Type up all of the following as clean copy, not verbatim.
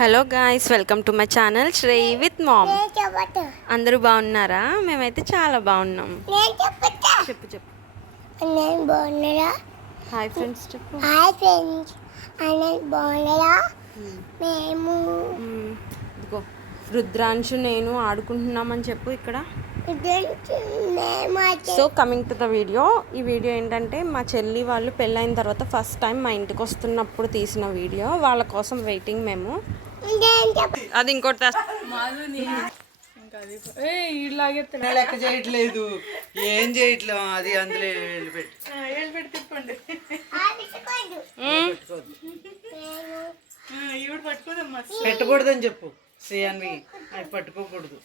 Hello guys, welcome to my channel Sri with mom. అందరూ బాగున్నారా? మేమైతే చాలా బాగున్నాం. చెప్పు చెప్పు. హాయ్ ఫ్రెండ్స్ చెప్పు. హాయ్ ఫ్రెండ్స్, అందరూ బాగున్నారా? మేము ఇదిగో రుద్రాంశు నేను ఆడుకుంటున్నామని చెప్పు ఇక్కడ. So coming to the video. ఈ వీడియో ఏంటంటే మా చెల్లి వాళ్ళు పెళ్ళైన తర్వాత ఫస్ట్ టైం మా ఇంటికి వస్తున్నప్పుడు తీసిన వీడియో. వాళ్ళ కోసం వెయిటింగ్ మేము. అది ఇంకోటి లెక్క చేయట్లేదు, ఏం చేయట్లేదు. అది అందులో పెట్టకూడదని చెప్పు. శ్రీయాన్వి అది పట్టుకోకూడదు.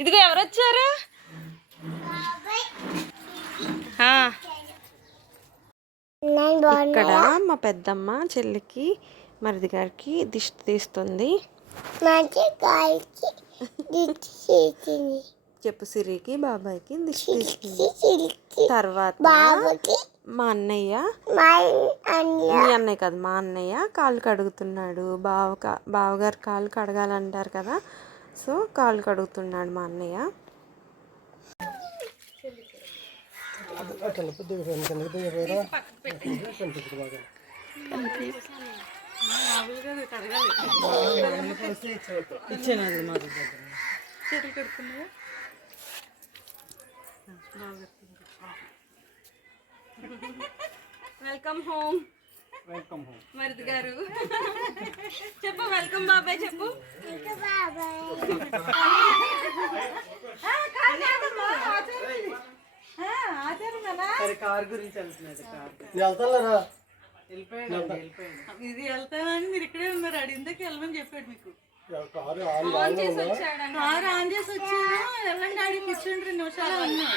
ఇదిగో ఎవరు వచ్చారు? ఇక్కడ మా పెద్దమ్మ చెల్లికి మరిది గారికి దిష్టి తీస్తుంది. చెప్పు. సిరికి బాబాయ్కి దిష్టి తీస్తుంది. తర్వాత మా అన్నయ్య, మీ అన్నయ్య కాదు మా అన్నయ్య కాళ్ళు కడుగుతున్నాడు. బావగారు కాళ్ళు కడగాలంటారు కదా, సో కాళ్ళు కడుగుతున్నాడు మా అన్నయ్య. Welcome home. మరిది గారు చెప్పు. వెల్కమ్ బాబాయ్ చెప్పు. కార్ గురించి ఇది వెళ్తానని మీరు ఇక్కడే ఉన్నారు. అడిందాక వెళ్ళమని చెప్పాడు మీకు. కారు ఆన్ చేసి వచ్చాను. వెళ్ళండి డాడీ, కూర్చోండి 2 నిమిషాలు అన్నాడు.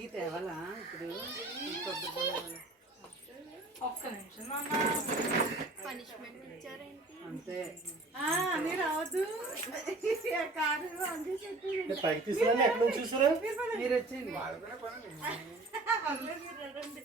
ఈ తేవాలా ఇప్పుడు? ఒక్క నిమిషం అంతే. అని రావద్దు. కారు పైకి తీసుకురండి. ఎక్కడ నుంచి చూసారా మీరు? వచ్చింది రండి.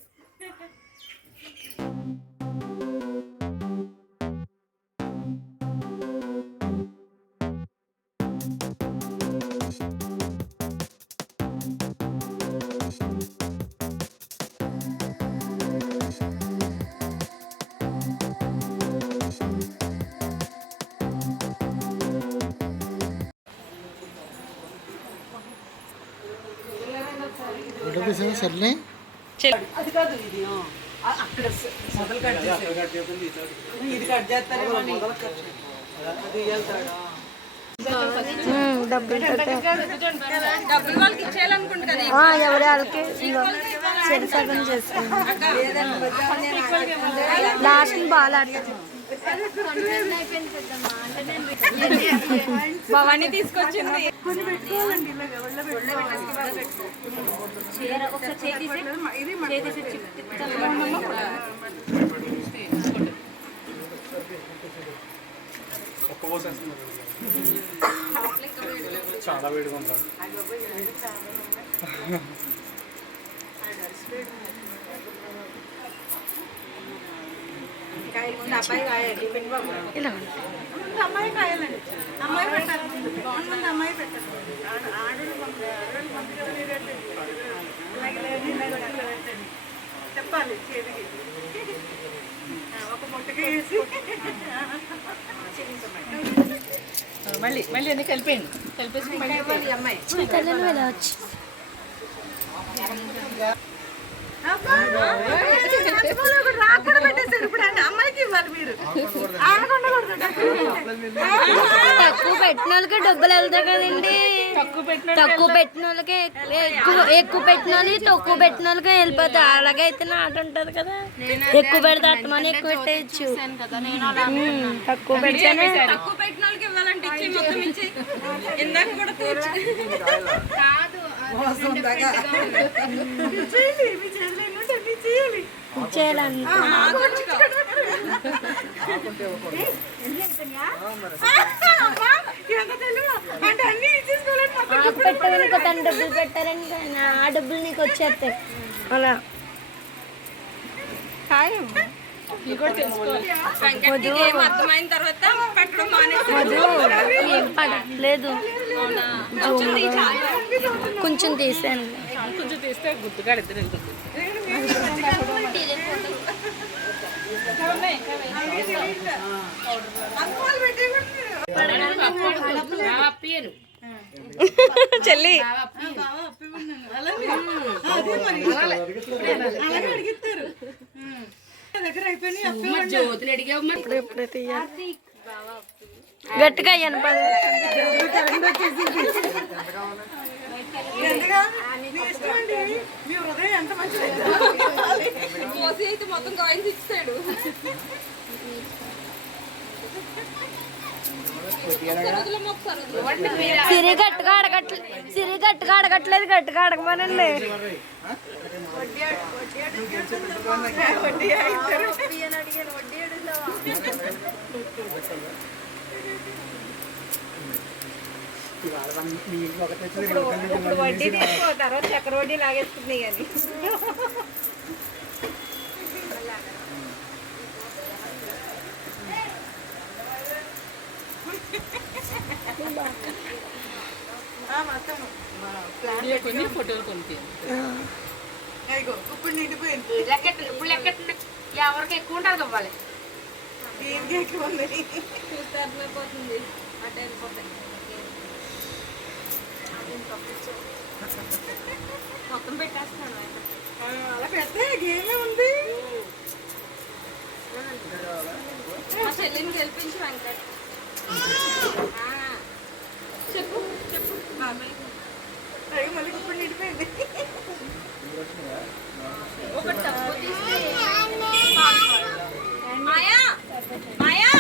సర్లే అది కాదు, ఇది అక్కడ మొదలు కట్ చేసేది. ఇది కట్ చేస్తారేమో అని. అది వెళ్తాడా? డబ్బులు వాళ్ళకి ఇచ్చేయాలనుకుంటా. ఎవరి వాళ్ళకి సగం చేసుకుంటాం. లాస్ట్ బాగా భవానీ తీసుకొచ్చింది. చాలా వేడిగా ఉంటా. అమ్మాయి కాయాలండి. అమ్మాయి పెట్టాలి. బాగుంటుంది. అమ్మాయి పెట్టాలి. చెప్పాలి చేతికి ఒక ముట్టకి వేసి మళ్ళీ మళ్ళీ అన్ని కలిపేయండి. కలిపేసి అమ్మాయి అమ్మాయికి ఇవ్వాలి. మీరు తక్కువ పెట్టిన వాళ్ళకి డబ్బులు వెళ్తాయి కదండి. తక్కువ పెట్టిన వాళ్ళకి ఎక్కువ పెట్టిన వాళ్ళకి తక్కువ పెట్టిన వాళ్ళకి వెళ్ళిపోతాయి. అలాగే అయితే ఆట ఉంటుంది కదా. ఎక్కువ పెడితే అట్టమని ఎక్కువ పెట్టేయచ్చు. తక్కువ పెట్టిన వాళ్ళకి ఇవ్వాలంటే మొత్తం ఇచ్చి ఇందాక కూడా చేయాలని నాకు పెట్టావనుకో తను డబ్బులు పెట్టారని ఆ డబ్బులు నీకు వచ్చేస్తాయి అలా. ఏం పడట్లేదు, కొంచెం తీసాను. కొంచెం తీస్తే గుర్తుగా ఇద్దరు చెల్లి గట్టిగా అయ్యాను మొత్తం కాయిన్స్ ఇచ్చాడు. సిరి గట్టిగా అడగట్లేదు, గట్టిగా అడగమనండి. ఇప్పుడు వడ్డీ తీసుకో, తర్వాత చక్కెర వడ్డీ లాగేస్తుంది కానీ. కొన్ని ఫోటోలు కొంత ఇప్పుడు నిండిపోయింది. ఇప్పుడు లెక్క ఎవరికి ఎక్కువ ఉంటుంది ఇవ్వాలి. దీనికి ఎక్కువ ఉంది, చూస్తే అర్థమైపోతుంది. అటు వెళ్ళిపోతాయి మొత్తం పెట్టేస్తాను. అలా పెడితే గేమే ఉంది. మా చెల్లిని గెలిపించి వెంకట్ చెప్పు చెప్పు. మళ్ళీ ఇప్పుడు నిండిపోయింది. ఒకటి తక్కువ తీస్తే మాయా మాయా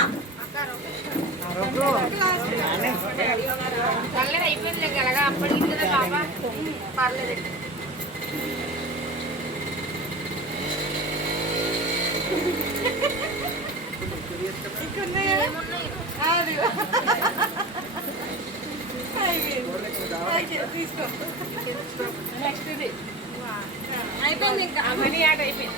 పర్లేదు, అయిపోయింది ఎలాగా అప్పటికి కదా బాబా. పర్లేదు తీసుకో. నెక్స్ట్ ఇది అయిపోయింది, ఇంకా మనీ యాడ్ అయిపోయింది.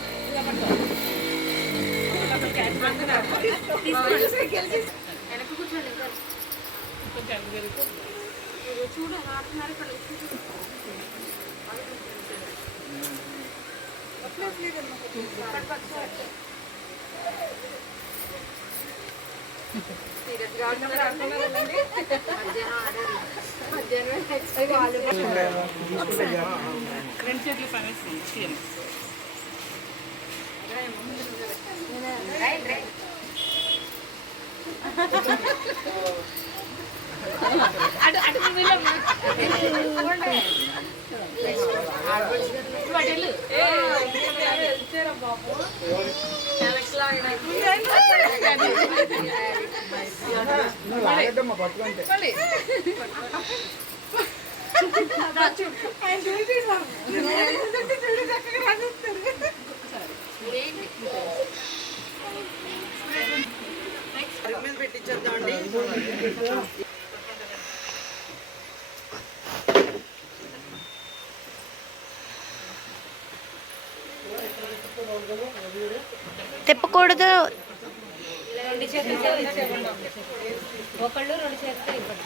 వెనక కూర్చోండి, చూడు ఆడుతున్నారు ఇక్కడ. సీరియస్గా ఆడుతున్నారండి. రెండు చేతులు పనిస్తుంది. అటు అటు బాబు పెట్టించేద్దామండి. తిప్పకూడదు, రెండు చేతులతో ఒకళ్ళు రెండు చేతులతో ఇవ్వండి.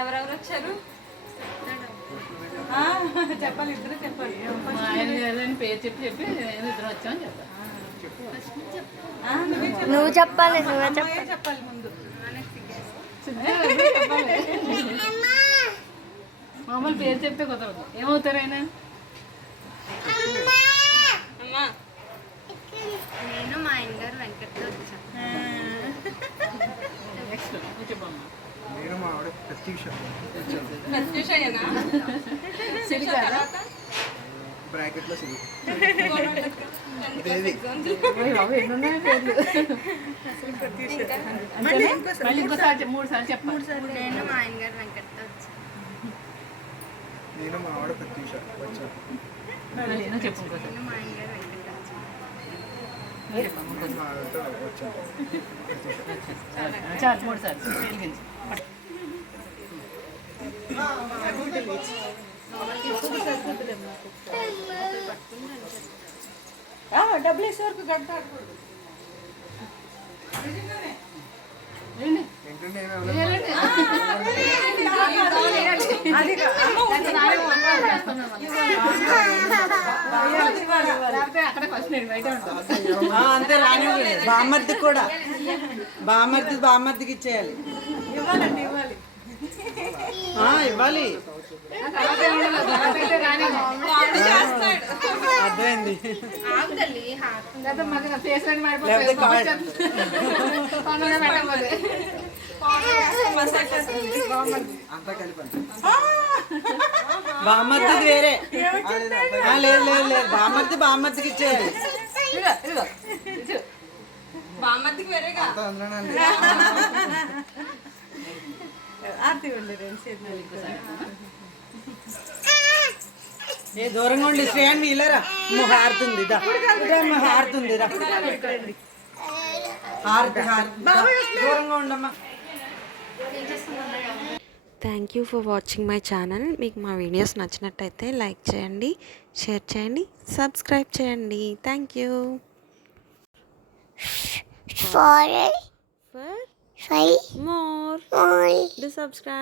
ఎవరెవరు వచ్చారు చెప్పాలి, ఇద్దరు చెప్పాలి. పేరు చెప్పి చెప్పి ఇద్దరు వచ్చామని చెప్పాలి. నువ్వు చెప్పాలి, నువ్వే చెప్పాలి. చెప్పాలి ముందు మామూలు పేరు చెప్తే కుదరదు. ఏమవుతారు ఆయన? నేను మా ఆయన గారు వెంకట్లో వచ్చాను. బ్రాకెట్లో సిరి నేను మా ఆయన గారు వెంకట నేను మా ఆవిడ ప్రత్యూష వచ్చాను నేను మా ఆయన గారు వెంకట మా ఆవిడతో వచ్చాను డబ్బులు వేసే వరకు గంట ఆడకూడదు. ఏంటంటే ఏమి అది అంతే రాని బామ్మర్ది కూడా బామ్మర్దికి ఇచ్చేయాలి. ఇవ్వాలండి ఇవ్వాలి ఇవ్వాలి. అర్థమైంది. లేకపోతే కార్డ్ అంతా కలిపి బామ్మర్ది వేరే లేదు లేదు లేదు బామ్మర్దికి ఇచ్చేయాలి. బామ్మర్దికి వేరేగా అంతా అందులోనే ఏ దూరంగా ఉండి శ్రేయాన్ని ఇలారా హారుతుంది హారుతుంది దూరంగా ఉండమ్మా. Thank you for watching my channel. మీకు మా వీడియోస్ నచ్చినట్టయితే లైక్ చేయండి, షేర్ చేయండి, సబ్స్క్రైబ్ చేయండి. Thank you for more do subscribe.